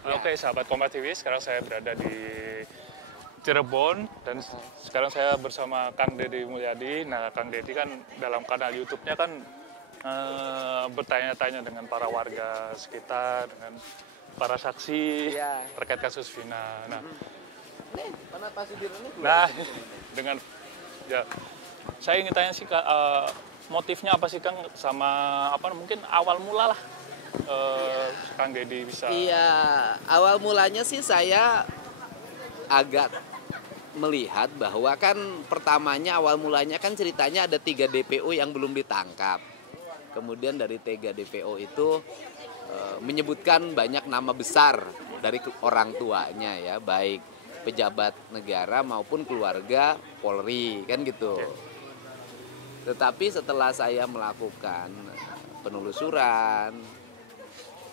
Ya. Oke, sahabat Kompas TV, sekarang saya berada di Cirebon dan sekarang saya bersama Kang Deddy Mulyadi. Nah, Kang Deddy kan dalam kanal YouTube-nya kan bertanya-tanya dengan para warga sekitar, dengan para saksi Ya. terkait kasus Vina. Nih, mana Pak Sudirman ini? Nah, dengan ya, saya ingin tanya sih Kak, motifnya apa sih Kang, sama apa mungkin awal mula lah Kang Deddy bisa. Iya, awal mulanya sih saya agak melihat bahwa kan pertamanya awal mulanya kan ceritanya ada 3 DPO yang belum ditangkap. Kemudian dari 3 DPO itu menyebutkan banyak nama besar dari orang tuanya ya, baik pejabat negara maupun keluarga Polri kan gitu. Tetapi setelah saya melakukan penelusuran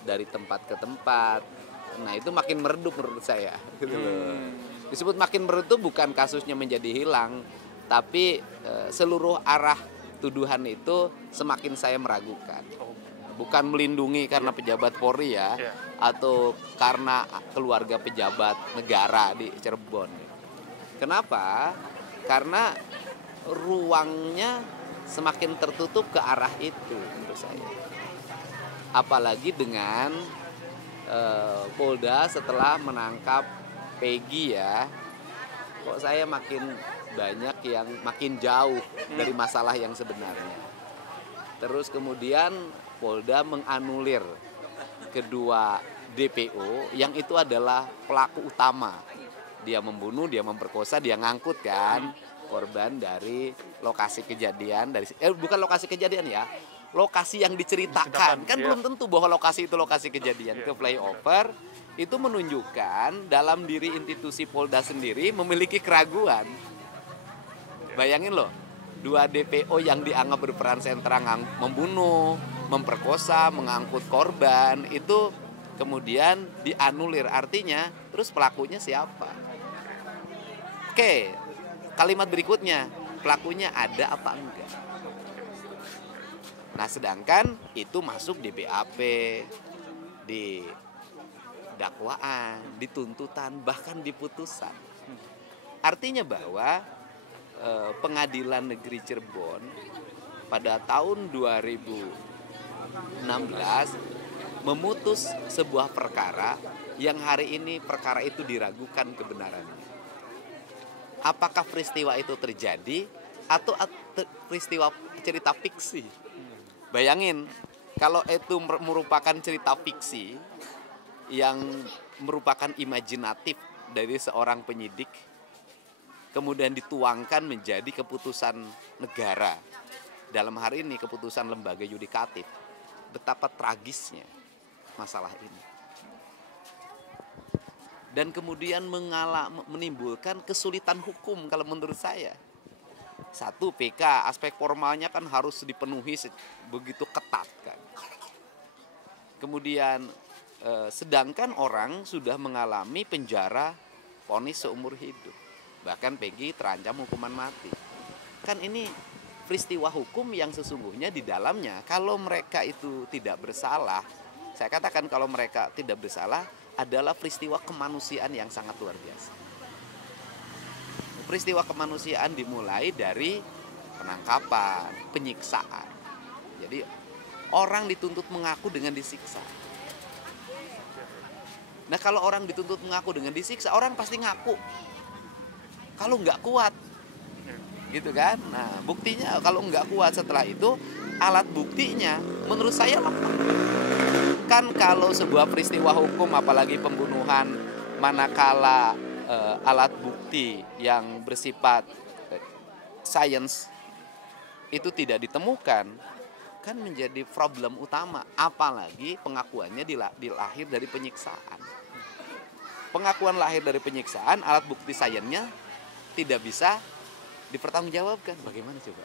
dari tempat ke tempat, nah itu makin meredup menurut saya gitu loh. Disebut makin meredup bukan kasusnya menjadi hilang, tapi seluruh arah tuduhan itu semakin saya meragukan. Bukan melindungi karena pejabat Polri ya, atau karena keluarga pejabat negara di Cirebon. Kenapa? Karena ruangnya semakin tertutup ke arah itu menurut saya. Apalagi dengan Polda setelah menangkap Peggy ya, kok saya makin banyak yang makin jauh dari masalah yang sebenarnya. Terus kemudian Polda menganulir kedua DPO yang itu adalah pelaku utama. Dia membunuh, dia memperkosa, dia ngangkut kan korban dari lokasi kejadian, bukan lokasi kejadian ya, lokasi yang diceritakan. Kan belum tentu bahwa lokasi itu lokasi kejadian. Ke flyover itu menunjukkan dalam diri institusi Polda sendiri memiliki keraguan. Bayangin loh, 2 DPO yang dianggap berperan sentral membunuh, memperkosa, mengangkut korban itu kemudian dianulir. Artinya terus pelakunya siapa? Oke, kalimat berikutnya, pelakunya ada apa enggak? Nah, sedangkan itu masuk di BAP, di dakwaan, di tuntutan, bahkan di putusan. Artinya bahwa Pengadilan Negeri Cirebon pada tahun 2016 memutus sebuah perkara yang hari ini perkara itu diragukan kebenarannya. Apakah peristiwa itu terjadi atau peristiwa cerita fiksi? Bayangin, kalau itu merupakan cerita fiksi yang merupakan imajinatif dari seorang penyidik, kemudian dituangkan menjadi keputusan negara, dalam hari ini keputusan lembaga yudikatif, betapa tragisnya masalah ini. Dan kemudian menimbulkan kesulitan hukum kalau menurut saya. Satu, PK, aspek formalnya kan harus dipenuhi begitu ketat kan. Kemudian sedangkan orang sudah mengalami penjara vonis seumur hidup. Bahkan Peggy terancam hukuman mati. Kan ini peristiwa hukum yang sesungguhnya di dalamnya kalau mereka itu tidak bersalah, saya katakan kalau mereka tidak bersalah adalah peristiwa kemanusiaan yang sangat luar biasa. Peristiwa kemanusiaan dimulai dari penangkapan, penyiksaan. Jadi orang dituntut mengaku dengan disiksa. Nah, kalau orang dituntut mengaku dengan disiksa, orang pasti ngaku. Kalau nggak kuat, gitu kan? Nah, buktinya kalau nggak kuat setelah itu, alat buktinya menurut saya lemah. Kan kalau sebuah peristiwa hukum, apalagi pembunuhan, manakala alat bukti yang bersifat sains itu tidak ditemukan, kan menjadi problem utama. Apalagi pengakuannya dilahir dari penyiksaan. Pengakuan lahir dari penyiksaan, alat bukti sainsnya tidak bisa dipertanggungjawabkan. Bagaimana coba?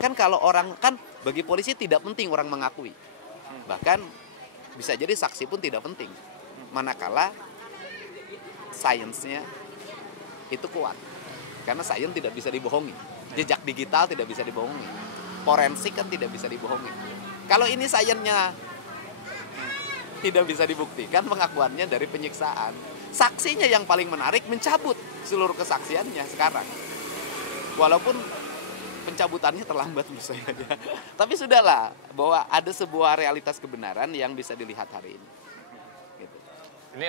Kan kalau orang, kan bagi polisi tidak penting orang mengakui. Bahkan bisa jadi saksi pun tidak penting. Manakala sainsnya itu kuat. Karena sains tidak bisa dibohongi. Jejak digital tidak bisa dibohongi. Forensik kan tidak bisa dibohongi. Kalau ini sainsnya tidak bisa dibuktikan pengakuannya dari penyiksaan. Saksinya yang paling menarik mencabut seluruh kesaksiannya sekarang. Walaupun pencabutannya terlambat menurut saya. Tapi sudahlah, bahwa ada sebuah realitas kebenaran yang bisa dilihat hari ini. Gitu. Ini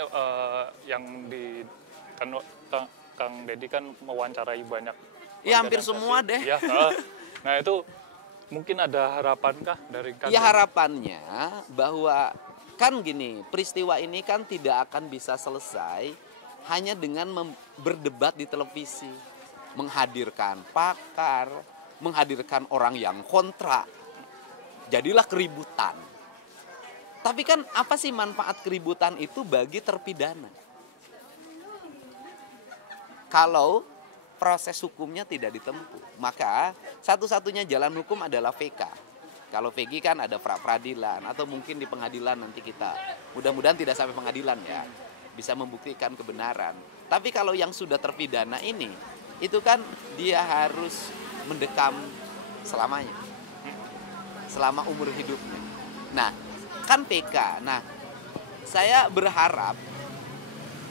yang di kan Kang Deddy kan mewawancarai banyak. Ya hampir semua deh. Ya, nah itu mungkin ada harapankah dari Kang Ya Deddy? harapannya bahwa kan gini, peristiwa ini kan tidak akan bisa selesai hanya dengan berdebat di televisi, menghadirkan pakar, menghadirkan orang yang kontra, jadilah keributan. Tapi kan apa sih manfaat keributan itu bagi terpidana? Kalau proses hukumnya tidak ditempuh, maka satu-satunya jalan hukum adalah VK. Kalau VG kan ada pra-peradilan atau mungkin di pengadilan nanti kita, mudah-mudahan tidak sampai pengadilan ya, bisa membuktikan kebenaran. Tapi kalau yang sudah terpidana ini, itu kan dia harus mendekam selamanya, selama umur hidupnya. Nah, kan PK. Nah, saya berharap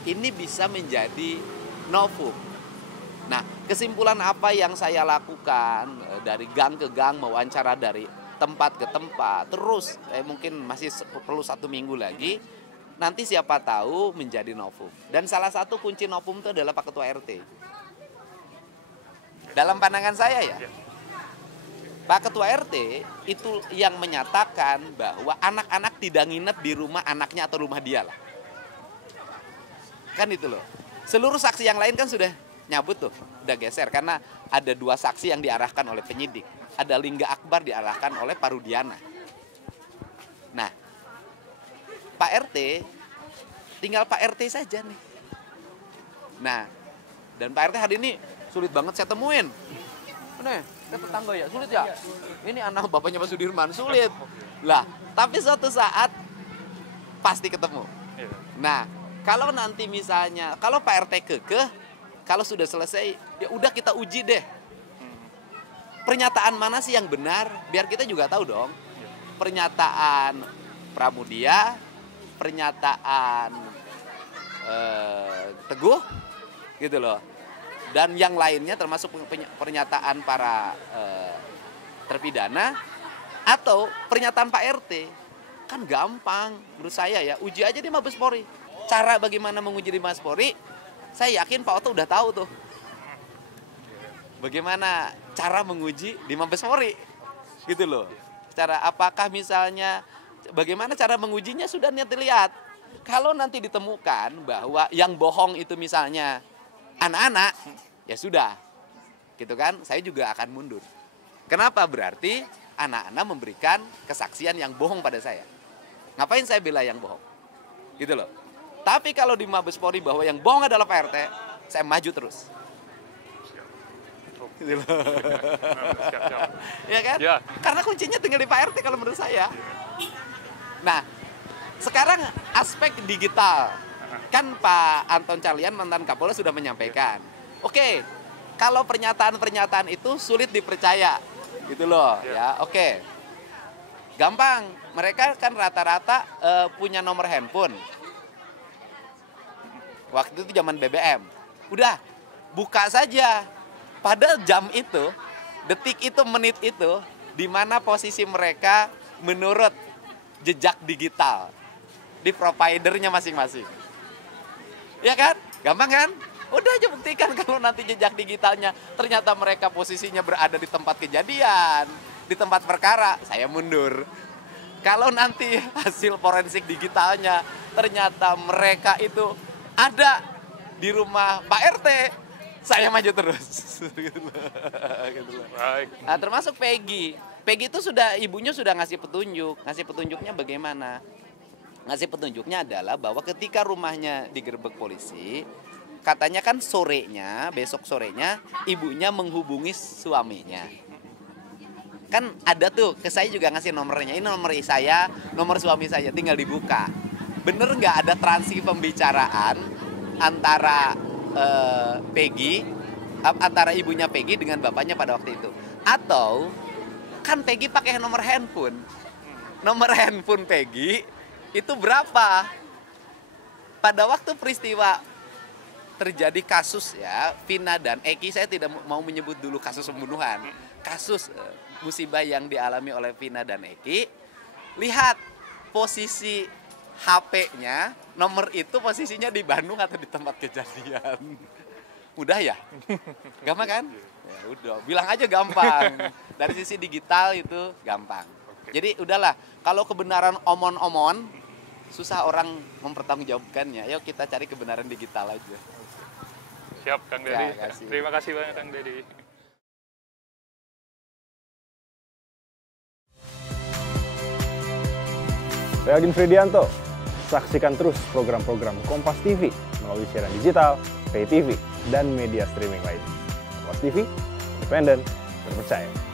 ini bisa menjadi novum. Nah, kesimpulan apa yang saya lakukan dari gang ke gang, mewawancara dari tempat ke tempat, terus mungkin masih perlu 1 minggu lagi, nanti siapa tahu menjadi novum. Dan salah satu kunci novum itu adalah Pak Ketua RT. Dalam pandangan saya ya, Pak Ketua RT itu yang menyatakan bahwa anak-anak tidak nginep di rumah anaknya atau rumah dia lah. Kan itu loh. Seluruh saksi yang lain kan sudah nyabut tuh, udah geser karena ada 2 saksi yang diarahkan oleh penyidik. Ada Lingga Akbar diarahkan oleh Parudiana. Nah, Pak RT, tinggal Pak RT saja nih. Nah, dan Pak RT hari ini sulit banget saya temuin. Nih, saya tetangga ya, sulit ya? Ini anak bapaknya Pak Sudirman, sulit. Lah, tapi suatu saat pasti ketemu. Nah, kalau nanti misalnya, kalau Pak RT kekeh, kalau sudah selesai, ya udah kita uji deh. Pernyataan mana sih yang benar? Biar kita juga tahu dong. Pernyataan Pramudia, pernyataan Teguh, gitu loh. Dan yang lainnya termasuk pernyataan para terpidana atau pernyataan Pak RT. Kan gampang menurut saya ya. Uji aja di Mabes Polri. Cara bagaimana menguji di Mabes Polri, saya yakin Pak Oto udah tahu tuh. Bagaimana cara menguji di Mabes Polri, gitu loh. Secara apakah misalnya, bagaimana cara mengujinya sudah dilihat. Kalau nanti ditemukan bahwa yang bohong itu misalnya anak-anak, ya sudah, gitu kan, saya juga akan mundur. Kenapa? Berarti anak-anak memberikan kesaksian yang bohong pada saya. Ngapain saya bela yang bohong? Gitu loh. Tapi kalau di Mabes Polri bahwa yang bohong adalah Pak RT, saya maju terus. Gitu loh. Ya kan? Ya. Karena kuncinya tinggal di Pak RT kalau menurut saya. Nah, sekarang aspek digital. Kan Pak Anton Carlyan, mantan Kapolda, sudah menyampaikan. Oke, kalau pernyataan-pernyataan itu sulit dipercaya. Gitu loh, ya. Oke. Gampang, mereka kan rata-rata punya nomor handphone. Waktu itu zaman BBM. Udah, buka saja. Pada jam itu, detik itu, menit itu, di mana posisi mereka menurut jejak digital di providernya masing-masing. Ya kan? Gampang kan? Udah aja buktikan kalau nanti jejak digitalnya ternyata mereka posisinya berada di tempat kejadian, di tempat perkara, saya mundur. Kalau nanti hasil forensik digitalnya ternyata mereka itu ada di rumah Pak RT, saya maju terus. Nah, termasuk Peggy. Peggy itu sudah, ibunya sudah ngasih petunjuk. Ngasih petunjuknya bagaimana? Ngasih petunjuknya adalah bahwa ketika rumahnya digerebek polisi, katanya kan sorenya, besok sorenya, ibunya menghubungi suaminya. Kan ada tuh, ke saya juga ngasih nomornya. Ini nomor saya, nomor suami saya, tinggal dibuka. Bener nggak ada transaksi pembicaraan antara Peggy, antara ibunya Peggy dengan bapaknya pada waktu itu? Atau kan Peggy pakai nomor handphone Peggy itu berapa? Pada waktu peristiwa terjadi kasus ya, Vina dan Eki, saya tidak mau menyebut dulu kasus pembunuhan. Kasus musibah yang dialami oleh Vina dan Eki, lihat posisi HP-nya, nomor itu posisinya di Bandung atau di tempat kejadian. Mudah ya? Gampang kan? Ya udah, bilang aja gampang. Dari sisi digital itu gampang. Jadi udahlah, kalau kebenaran omon-omon, susah orang mempertanggungjawabkannya. Yuk kita cari kebenaran digital aja. Siap, Kang Deddy. Ya, Terima kasih banyak, Kang Deddy. Saya Agin Fridianto. Saksikan terus program-program Kompas TV melalui siaran digital, pay TV, dan media streaming lain. Kompas TV, independen, terpercaya.